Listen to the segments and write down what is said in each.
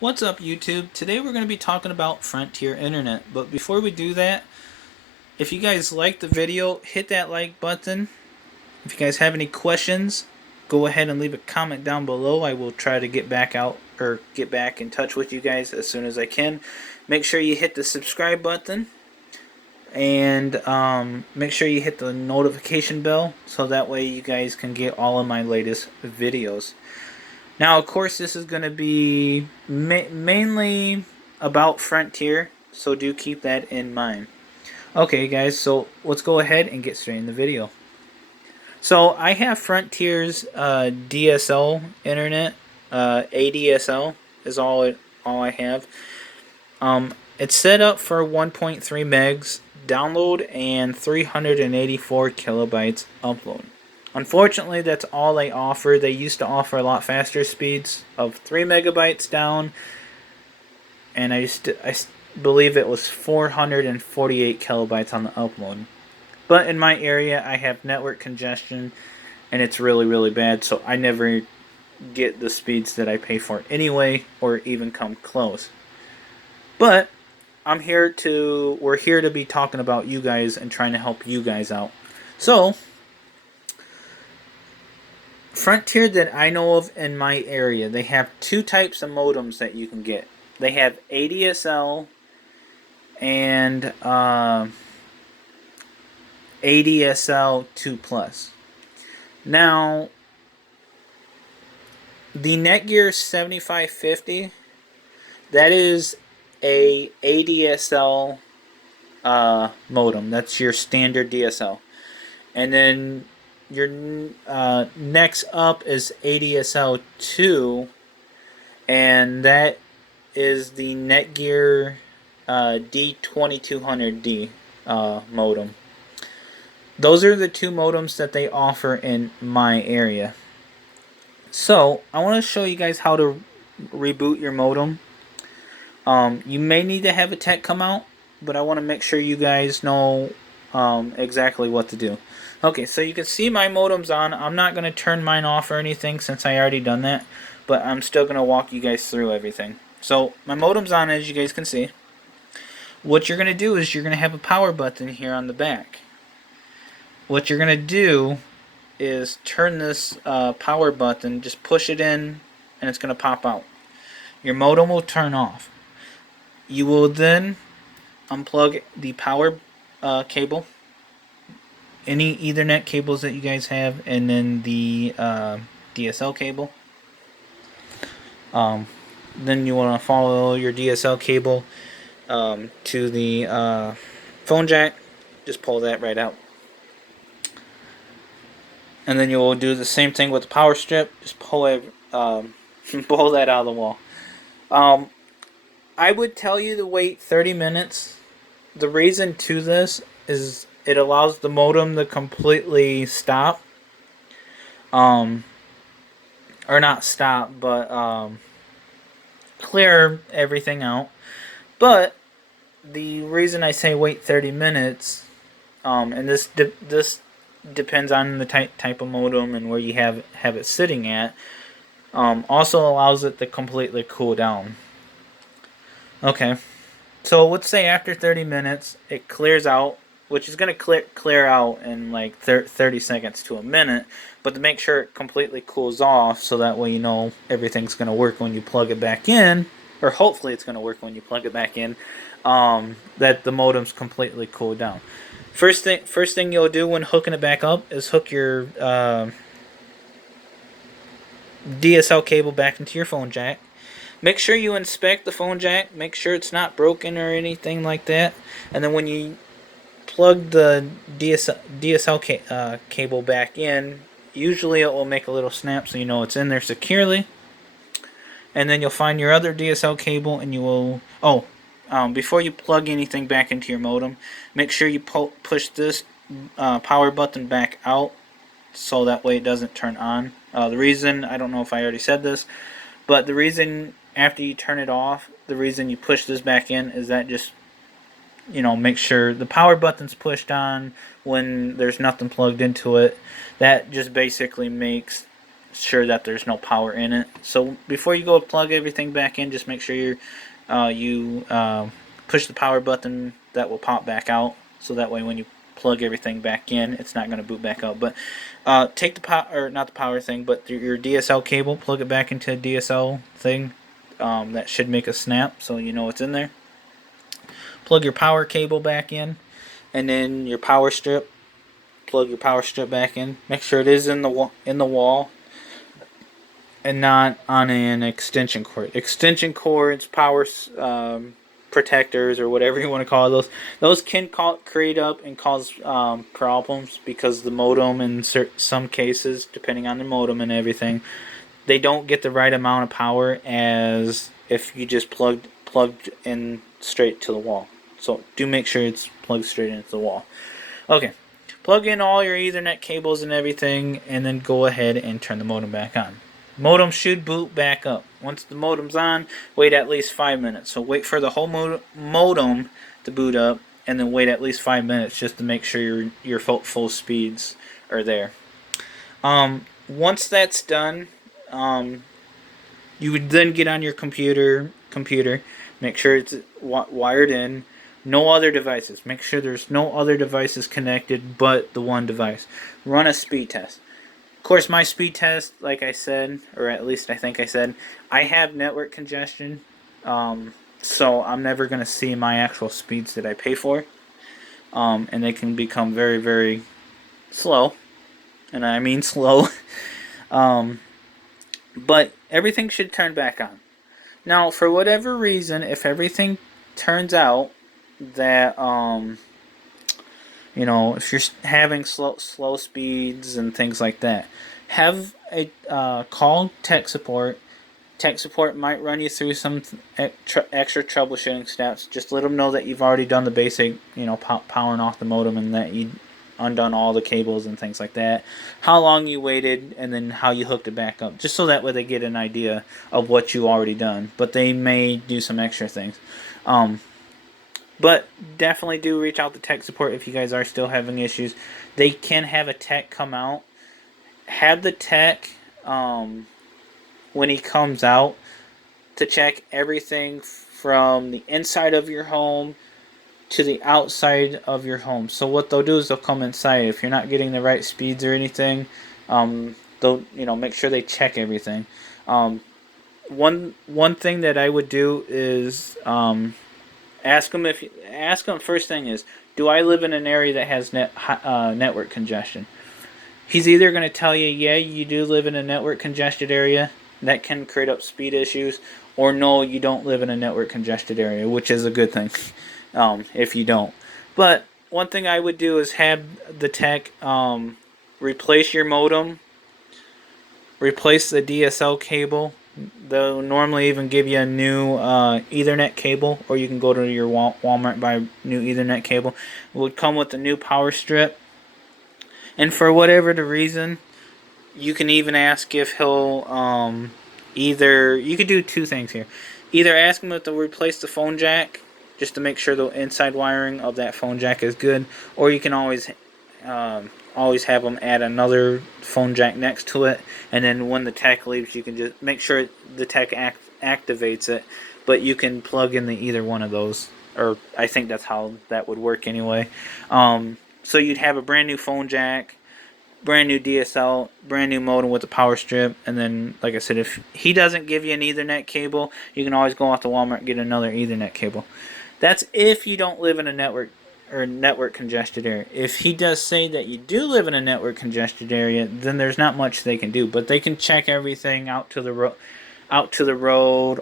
What's up, YouTube? Today we're going to be talking about Frontier Internet. But before we do that, if you guys like the video, hit that like button. If you guys have any questions, go ahead and leave a comment down below. I will try to get back in touch with you guys as soon as I can. Make sure you hit the subscribe button and make sure you hit the notification bell so that way you guys can get all of my latest videos. Now, of course, this is going to be mainly about Frontier, so do keep that in mind. Okay, guys, so let's go ahead and get straight in the video. So I have Frontier's DSL internet. ADSL is all I have. It's set up for 1.3 megs download and 384 kilobytes upload. Unfortunately, that's all they offer. They used to offer a lot faster speeds of 3 megabytes down, and I believe it was 448 kilobytes on the upload. But in my area, I have network congestion, and it's really, really bad, so I never get the speeds that I pay for anyway, or even come close. But we're here to be talking about you guys and trying to help you guys out. So, Frontier that I know of in my area, they have two types of modems that you can get. They have ADSL and ADSL 2+. Now, the Netgear 7550, that is a ADSL modem. That's your standard DSL. And then your next up is ADSL 2, and that is the Netgear D2200D modem. Those are the two modems that they offer in my area. So I want to show you guys how to reboot your modem. You may need to have a tech come out, but I want to make sure you guys know exactly what to do. Okay, so you can see my modem's on. I'm not going to turn mine off or anything since I already done that, but I'm still going to walk you guys through everything. So my modem's on, as you guys can see. What you're going to do is you're going to have a power button here on the back. What you're going to do is turn this power button, just push it in, and it's going to pop out. Your modem will turn off. You will then unplug the power cable, any Ethernet cables that you guys have, and then the DSL cable. Then you want to follow your DSL cable to the phone jack. Just pull that right out. And then you will do the same thing with the power strip. Just pull it, pull that out of the wall. I would tell you to wait 30 minutes. The reason to this is it allows the modem to completely stop. Or not stop, but clear everything out. But the reason I say wait 30 minutes, and this depends on the type of modem and where you have it sitting at, also allows it to completely cool down. Okay, so let's say after 30 minutes it clears out, which is going to clear out in like 30 seconds to a minute, but to make sure it completely cools off so that way you know everything's going to work when you plug it back in, or hopefully it's going to work when you plug it back in, that the modem's completely cooled down. First thing you'll do when hooking it back up is hook your DSL cable back into your phone jack. Make sure you inspect the phone jack, make sure it's not broken or anything like that, and then when you plug the DSL cable back in, usually it will make a little snap so you know it's in there securely. And then you'll find your other DSL cable and you will... before you plug anything back into your modem, make sure you push this power button back out so that way it doesn't turn on. The reason, I don't know if I already said this, but the reason after you turn it off, the reason you push this back in is that just, make sure the power button's pushed on when there's nothing plugged into it. That just basically makes sure that there's no power in it. So before you go plug everything back in, just make sure you push the power button. That will pop back out. So that way when you plug everything back in, it's not going to boot back up. But take the power, or not the power thing, but your DSL cable, plug it back into a DSL thing. That should make a snap, so you know it's in there. Plug your power cable back in, and then your power strip. Plug your power strip back in. Make sure it is in the wall, and not on an extension cord. Extension cords, power protectors, or whatever you want to call those can create up and cause problems, because the modem, in some cases, depending on the modem and everything, they don't get the right amount of power as if you just plugged in straight to the wall. So do make sure it's plugged straight into the wall. Okay, plug in all your Ethernet cables and everything, and then go ahead and turn the modem back on. Modem should boot back up. Once the modem's on, wait at least 5 minutes. So wait for the whole modem to boot up, and then wait at least 5 minutes just to make sure your full speeds are there. Once that's done, you would then get on your computer, make sure it's wired in. No other devices. Make sure there's no other devices connected but the one device. Run a speed test. Of course, my speed test, like I said, or at least I think I said, I have network congestion, so I'm never going to see my actual speeds that I pay for, and they can become very, very slow, and I mean slow, but everything should turn back on. Now, for whatever reason, if everything turns out that if you're having slow speeds and things like that, have a call tech support. Tech support might run you through some extra troubleshooting steps. Just let them know that you've already done the basic, powering off the modem, and that you undone all the cables and things like that. How long you waited, and then how you hooked it back up. Just so that way they get an idea of what you already done. But they may do some extra things. But definitely do reach out to tech support if you guys are still having issues. They can have a tech come out. Have the tech, when he comes out, to check everything from the inside of your home to the outside of your home. So what they'll do is they'll come inside. If you're not getting the right speeds or anything, they'll make sure they check everything. One thing that I would do is ask them first thing is, do I live in an area that has network congestion? He's either going to tell you, yeah, you do live in a network congested area that can create up speed issues, or no, you don't live in a network congested area, which is a good thing if you don't. But one thing I would do is have the tech replace your modem, replace the DSL cable. They'll normally even give you a new Ethernet cable, or you can go to your Walmart and buy a new Ethernet cable. It would come with a new power strip. And for whatever the reason, you can even ask if he'll you could do two things here. Either ask him if they'll replace the phone jack, just to make sure the inside wiring of that phone jack is good, or you can always have them add another phone jack next to it, and then when the tech leaves, you can just make sure the tech activates it, but you can plug in either one of those, or I think that's how that would work anyway. So you'd have a brand new phone jack, brand new DSL, brand new modem with a power strip, and then, like I said, if he doesn't give you an Ethernet cable, you can always go out to Walmart and get another Ethernet cable. That's if you don't live in a network congested area. If he does say that you do live in a network congested area, then there's not much they can do. But they can check everything out to the road,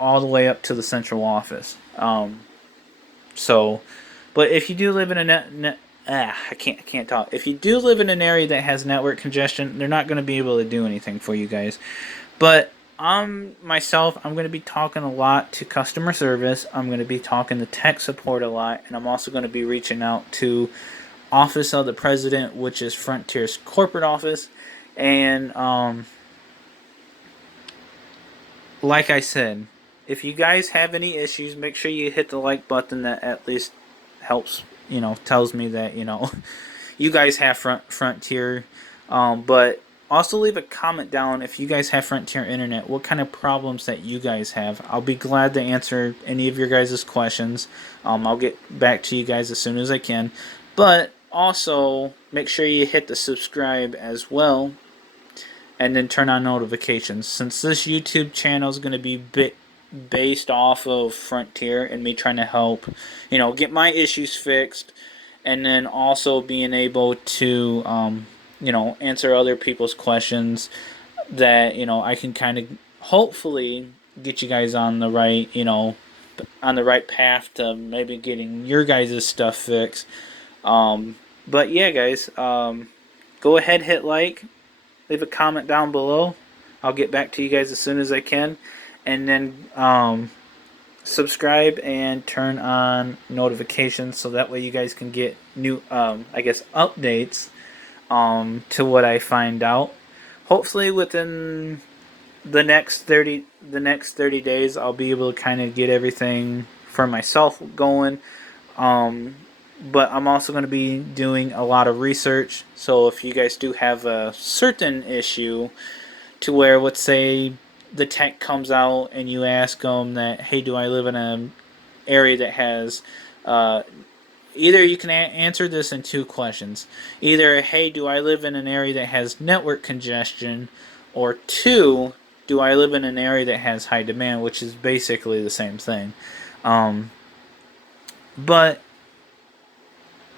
all the way up to the central office. But if you do live in a I can't talk. If you do live in an area that has network congestion, they're not going to be able to do anything for you guys. But myself, I'm going to be talking a lot to customer service. I'm going to be talking to tech support a lot, and I'm also going to be reaching out to Office of the President, which is Frontier's corporate office. And like I said, if you guys have any issues, make sure you hit the like button. That at least helps, tells me that you guys have Frontier. But Also, leave a comment down if you guys have Frontier Internet, what kind of problems that you guys have. I'll be glad to answer any of your guys' questions. I'll get back to you guys as soon as I can. But also, make sure you hit the subscribe as well, and then turn on notifications. Since this YouTube channel is going to be based off of Frontier and me trying to help, get my issues fixed, and then also being able to, answer other people's questions, that, I can kind of hopefully get you guys on the right, on the right path to maybe getting your guys' stuff fixed. But yeah, guys, go ahead, hit like, leave a comment down below. I'll get back to you guys as soon as I can. And then subscribe and turn on notifications so that way you guys can get new, updates to what I find out. Hopefully within the next 30 days I'll be able to kind of get everything for myself going. But I'm also going to be doing a lot of research. So if you guys do have a certain issue to where, let's say, the tech comes out and you ask them that, hey, do I live in an area that has, either you can answer this in two questions. Either, hey, do I live in an area that has network congestion? Or two, do I live in an area that has high demand, which is basically the same thing. But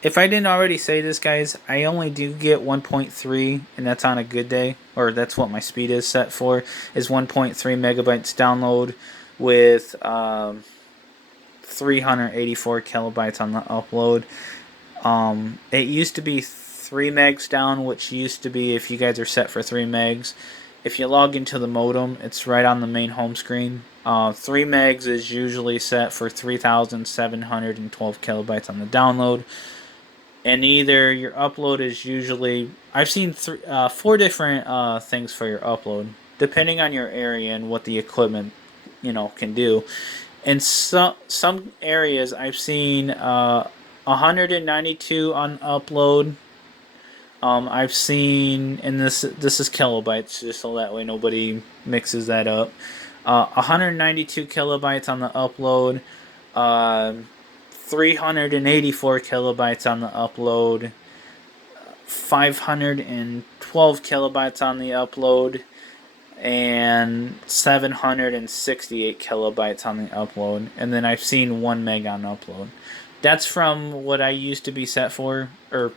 if I didn't already say this, guys, I only do get 1.3, and that's on a good day, or that's what my speed is set for, is 1.3 megabytes download with 384 kilobytes on the upload. It used to be 3 megs down, which used to be, if you guys are set for 3 megs, if you log into the modem, it's right on the main home screen. 3 megs is usually set for 3,712 kilobytes on the download. And either your upload is usually, I've seen 4 different things for your upload, depending on your area and what the equipment, can do. In some areas, I've seen 192 on upload. I've seen, and this is kilobytes, just so that way nobody mixes that up. 192 kilobytes on the upload. 384 kilobytes on the upload, 512 kilobytes on the upload, and 768 kilobytes on the upload. And then I've seen 1 meg on upload. That's from what I used to be set for, or,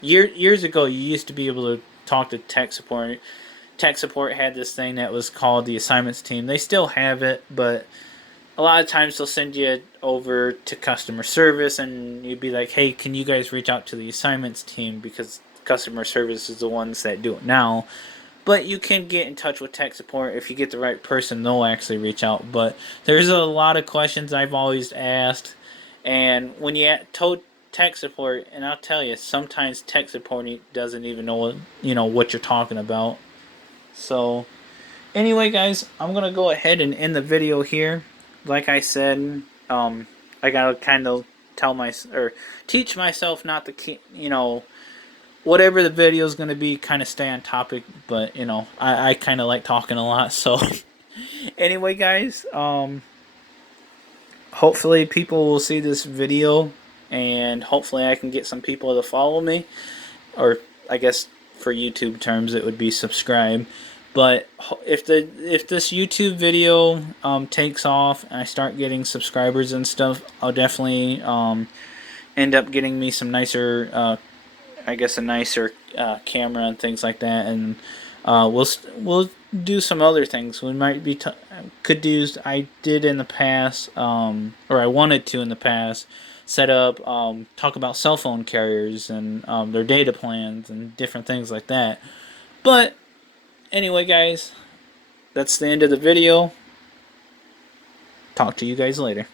years ago you used to be able to talk to tech support. Tech support had this thing that was called the assignments team. They still have it, but a lot of times they'll send you over to customer service, and you'd be like, hey, can you guys reach out to the assignments team, because customer service is the ones that do it now. But you can get in touch with tech support. If you get the right person, they'll actually reach out. But there's a lot of questions I've always asked, and when you told tech support, and I'll tell you, sometimes tech support doesn't even know what you're talking about. So anyway, guys, I'm going to go ahead and end the video here. Like I said, I gotta kind of teach myself not to, whatever the video is gonna be, kind of stay on topic. But I kind of like talking a lot. So anyway, guys, hopefully people will see this video, and hopefully I can get some people to follow me, or I guess for YouTube terms it would be subscribe. But if this YouTube video takes off and I start getting subscribers and stuff, I'll definitely end up getting me some nicer, a nicer camera and things like that, and we'll do some other things. We might be I did in the past, or I wanted to in the past, set up talk about cell phone carriers and their data plans and different things like that. But anyway, guys, that's the end of the video. Talk to you guys later.